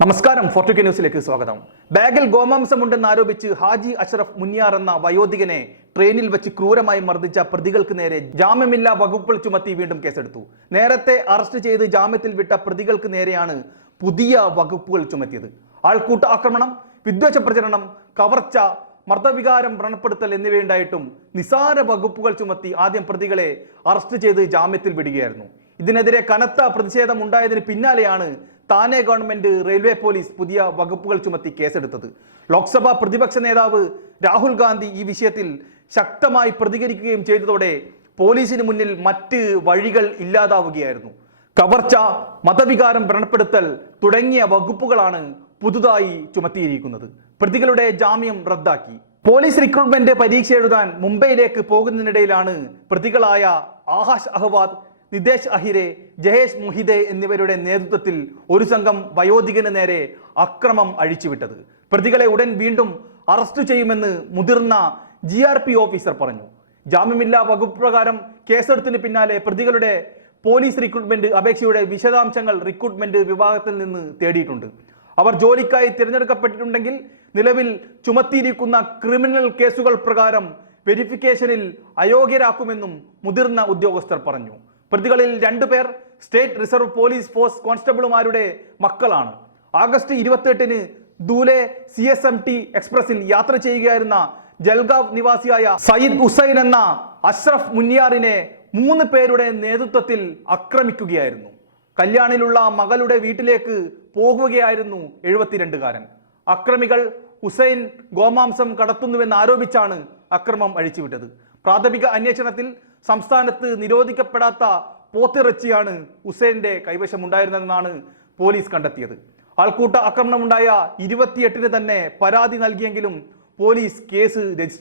നമസ്കാരം ഫോർട്ടുക്കെ ന്യൂസിലേക്ക് സ്വാഗതം. ബാഗിൽ ഗോമാംസമുണ്ടെന്ന് ആരോപിച്ച് ഹാജി അഷ്റഫ് മുനിയാർ എന്ന വയോധികനെ ട്രെയിനിൽ വെച്ച് ക്രൂരമായി മർദ്ദിച്ച പ്രതികൾക്ക് നേരെ ജാമ്യമില്ലാ വകുപ്പുകൾ ചുമത്തി വീണ്ടും കേസെടുത്തു. നേരത്തെ അറസ്റ്റ് ചെയ്ത് ജാമ്യത്തിൽ വിട്ട പ്രതികൾക്ക് നേരെയാണ് പുതിയ വകുപ്പുകൾ ചുമത്തിയത്. ആൾക്കൂട്ട ആക്രമണം വിദ്വേഷ പ്രചരണം കവർച്ച മർദ്ദവികാരം വ്രണപ്പെടുത്തൽ എന്നിവയുണ്ടായിട്ടും നിസാര വകുപ്പുകൾ ചുമത്തി ആദ്യം പ്രതികളെ അറസ്റ്റ് ചെയ്ത് ജാമ്യത്തിൽ വിടുകയായിരുന്നു. ഇതിനെതിരെ കനത്ത പ്രതിഷേധം ഉണ്ടായതിന് പിന്നാലെയാണ് താനെ ഗവൺമെന്റ് റെയിൽവേ പോലീസ് പുതിയ വകുപ്പുകൾ ചുമത്തി കേസെടുത്തത്. ലോക്സഭാ പ്രതിപക്ഷ നേതാവ് രാഹുൽ ഗാന്ധി ഈ വിഷയത്തിൽ ശക്തമായി പ്രതികരിക്കുകയും ചെയ്തതോടെ പോലീസിന് മുന്നിൽ മറ്റ് വഴികൾ ഇല്ലാതാവുകയായിരുന്നു. കവർച്ച മതവികാരം വ്രണപ്പെടുത്തൽ തുടങ്ങിയ വകുപ്പുകളാണ് പുതുതായി ചുമത്തിയിരിക്കുന്നത്. പ്രതികളുടെ ജാമ്യം റദ്ദാക്കി. പോലീസ് റിക്രൂട്ട്മെന്റ് പരീക്ഷ എഴുതാൻ മുംബൈയിലേക്ക് പോകുന്നതിനിടയിലാണ് പ്രതികളായ ആഹാഷ് അഹ്വാദ് നിതേഷ് അഹിരെ ജയേഷ് മുഹിദെ എന്നിവരുടെ നേതൃത്വത്തിൽ ഒരു സംഘം വയോധികന് നേരെ അക്രമം അഴിച്ചുവിട്ടത്. പ്രതികളെ ഉടൻ വീണ്ടും അറസ്റ്റ് ചെയ്യുമെന്ന് മുതിർന്ന ജി ആർ പി ഓഫീസർ പറഞ്ഞു. ജാമ്യമില്ലാ വകുപ്പ് പ്രകാരം കേസെടുത്തിന് പിന്നാലെ പ്രതികളുടെ പോലീസ് റിക്രൂട്ട്മെന്റ് അപേക്ഷയുടെ വിശദാംശങ്ങൾ റിക്രൂട്ട്മെന്റ് വിഭാഗത്തിൽ നിന്ന് തേടിയിട്ടുണ്ട്. അവർ ജോലിക്കായി തിരഞ്ഞെടുക്കപ്പെട്ടിട്ടുണ്ടെങ്കിൽ നിലവിൽ ചുമത്തിയിരിക്കുന്ന ക്രിമിനൽ കേസുകൾ പ്രകാരം വെരിഫിക്കേഷനിൽ അയോഗ്യരാക്കുമെന്നും മുതിർന്ന ഉദ്യോഗസ്ഥർ പറഞ്ഞു. പ്രതികളിൽ രണ്ടുപേർ സ്റ്റേറ്റ് റിസർവ് പോലീസ് ഫോഴ്സ് കോൺസ്റ്റബിളുമാരുടെ മക്കളാണ്. August ഇരുപത്തെട്ടിന് Dhule C S M T എക്സ്പ്രസിൽ യാത്ര ചെയ്യുകയായിരുന്ന ജൽഗാവ് നിവാസിയായ സയ്യിദ് ഹുസൈൻ എന്ന അഷ്റഫ് മുനിയാറിനെ മൂന്ന് പേരുടെ നേതൃത്വത്തിൽ ആക്രമിക്കുകയായിരുന്നു. കല്യാണിലുള്ള മകളുടെ വീട്ടിലേക്ക് പോകുകയായിരുന്നു എഴുപത്തിരണ്ടുകാരൻ. അക്രമികൾ ഹുസൈൻ ഗോമാംസം കടത്തുന്നുവെന്ന് ആരോപിച്ചാണ് അക്രമം അഴിച്ചുവിട്ടത്. പ്രാഥമിക അന്വേഷണത്തിൽ സംസ്ഥാനത്ത് നിരോധിക്കപ്പെടാത്ത പോത്തിറച്ചിയാണ് ഹുസൈന്റെ കൈവശമുണ്ടായിരുന്നതെന്നാണ് പോലീസ് കണ്ടെത്തിയത്. ആൾക്കൂട്ട ആക്രമണമുണ്ടായ ഇരുപത്തിയെട്ടിന് തന്നെ പരാതി നൽകിയെങ്കിലും പോലീസ് കേസ് രജിസ്റ്റർ